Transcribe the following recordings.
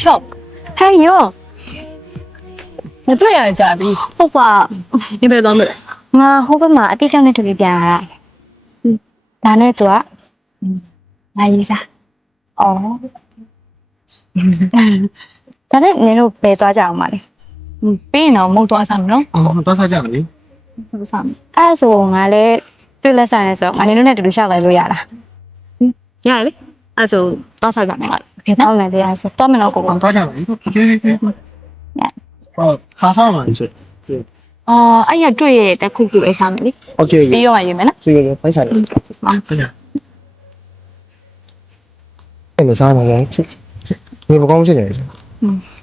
chop ဟဲ့ယော မတွေ့ရကြပြီ ဟုတ်ပါ ဒီဘယ်သွားမလဲ ငါဟိုဘက်မှာအတိအကျနဲ့တူပြီးပြန်လာတာဒါနဲ့သူက လာရေးစား အော်ဒါနဲ့နင်တို့ဘယ်သွားကြအောင်မလဲ ပြီးရင်တော့မုတ်သွားစားမယ်နော် တော့စားကြမလဲ ဟုတ်စားမယ် အဲ့ဆိုငါလည်းတွေ့လက်ဆိုင်နေဆိုငါနင်တို့နဲ့တူတူရှောက်လိုက်လို့ရလား ရလေအဲ့ဆိုသွားစားကြမယ်လား ဟုတ်မယ်တရားဆိုတော့မလို့ကိုကို တော့ကြမလဲဟုတ်ခါစားမှာဆို အဲ့ရတွေ့ရတဲ့ခုခုပဲစားမယ်လေ โอเค ပြီးတော့မှရေးမယ်နော် ဒီလိုဖိုက်စားတယ်ဟုတ်ကြအဲ့မစားမှာလဲဒီဘကောင်းဖြစ်နေတယ်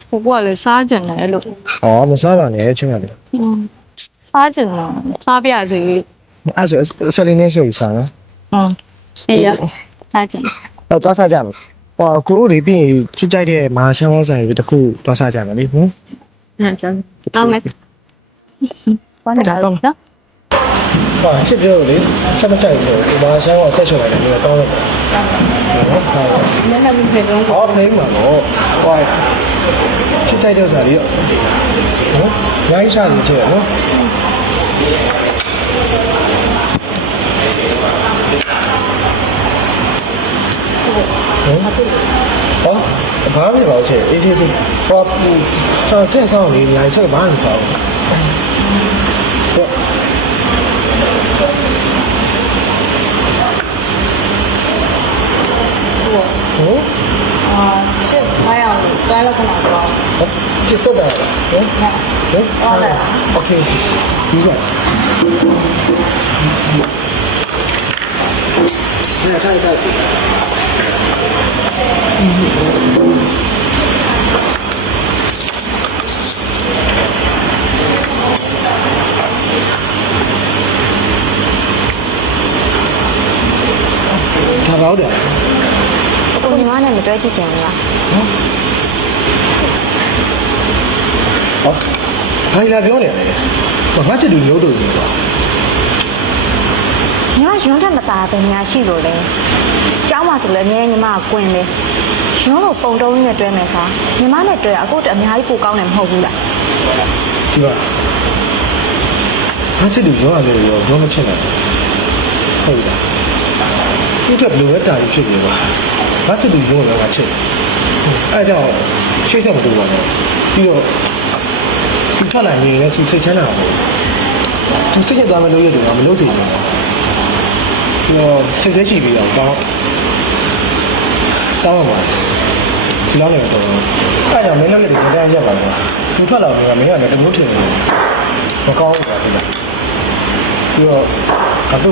ကိုကလည်းစားကြတယ်လို့ ဟောမစားပါနဲ့ချင်းရတယ် စားကြတယ်စားပြစေ အဲ့ဆိုဆယ်လင်းနေဆိုစားနော် အေးရစားကြတယ် တော့စားကြမယ်ဟောကိုတို့တွေပြီးချစ်ကြိုက်တဲ့မာရှမ်းဝဆိုင်တွေတခုတော့စားကြမယ်လေဟင် တော့မယ် ဘာလဲနော် ဟောချစ်ပြောလေဆက်မကြိုက်ဆိုမာရှမ်းဝဆက်ချွန်လိုက်တယ်ကောင်းတယ်ဟုတ်ပါဘူး နည်းနည်းမဖေတော့ ဟောမင်းမှာတော့ဟိုချစ်ကြိုက်တဲ့စားလေးနော်ရိုင်းစားနေချင်နော်ဟောဘာမှမဖြစ်ပါဘူးချစ်အေးစေးစေးဟောဆောင်းထက်ဆောင်းလေးလိုက်ချက်ဘာမှမဆောင်းဟုတ် ရှစ်မိုင်းအောင်တွားလို့ခဏတော့ ချစ်တော့တယ်ဟုတ်ဟုတ်โอเคဒီစားเนี่ยใช่ๆထားပါဦးတယ် ကိုညီမနဲ့မတွဲကြည့်ကြဘူးလား ဟောဘာလာပြောနေလဲငါချစ်သူမျိုးတို့ကြီးဆို ညီမရွံးတဲ့မသားပဲညာရှိလို့လေကျောင်းမှာဆိုလည်းအမြဲညီမကကွင်းလေရွံးလို့ပုံတုံးနဲ့တွဲမယ်စားညီမနဲ့တွဲအခုတည်းအများကြီးပိုကောင်းတယ်မဟုတ်ဘူးလား ဒီပါငါချစ်သူရောရတယ်ရောပြောမချင်တယ်ဟုတ်လားဒီတော့ဘယ်လိုလဲတာကြီးဖြစ်နေပါငါချစ်သူရောလည်းငါချစ်အဲကြောင့်ရှေ့ဆက်မတူပါနဲ့ပြီးတော့ဒီထလာနေလည်းစိတ်ချမ်းသာပါဘူးသူစိတ်ရသွားမယ်လို့ရတယ်ငါမလို့စီဘူးပြီးတော့စိတ်သက်ရှိပြီးတော့တောင်းပါဒီလောက်နေတော့အဲကြောင့်မင်းလည်းဒီတိုင်းရက်ပါလားသူထွက်လာတော့မင်းကလည်းတမိုးထင်နေမကောင်းဘူးပါဒီလားပြီးတော့ကတ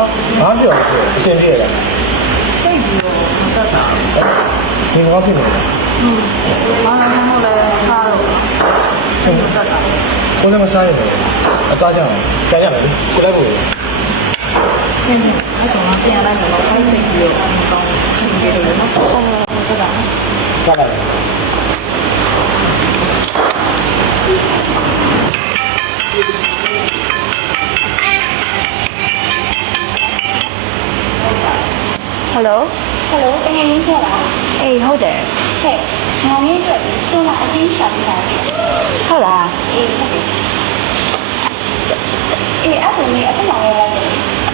ော့ဘာပြောလဲအစင်ပြေလားစိတ်ပြီးတော့မတတ်တာဒီဘာဖြစ်လဲဘာမှမဟုတ်လဲစားတော့တတ်တာ ကိုလည်းမစားရဘူးအသားကြအောင်ကြားကြမယ်လေကိုလည်းကို အဲ့ဆိုတော့ပြန်လိုက်တော့ဖိုက်ဖိတ်ပြီးတော့မကောင်းဘူးဖြစ်နေတယ်နော်ဟုတ်ကဲ့ပါ ကြားလိုက် ဟယ်လို ဟယ်လိုတကယ်ရင်းချက်လား အေးဟုတ်တယ် ဟဲ့ငါမင်းအတွက်သူ့မှာအချင်းရှာပြီးတာလေ ဟုတ်လား အေးဟုတ်တယ်အေးအဲ့ဒါနဲ့အခုမှလည်းလိုက်တယ်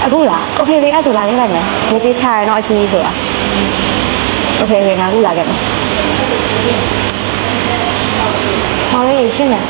အခုလားโอเคလေအဲ့ဆိုလာနေလိုက်မယ်ဒီပေးချရတော့အချင်းကြီးဆိုတာโอเคငါအခုလာခဲ့မယ်မောင်လေးရှင်းတယ်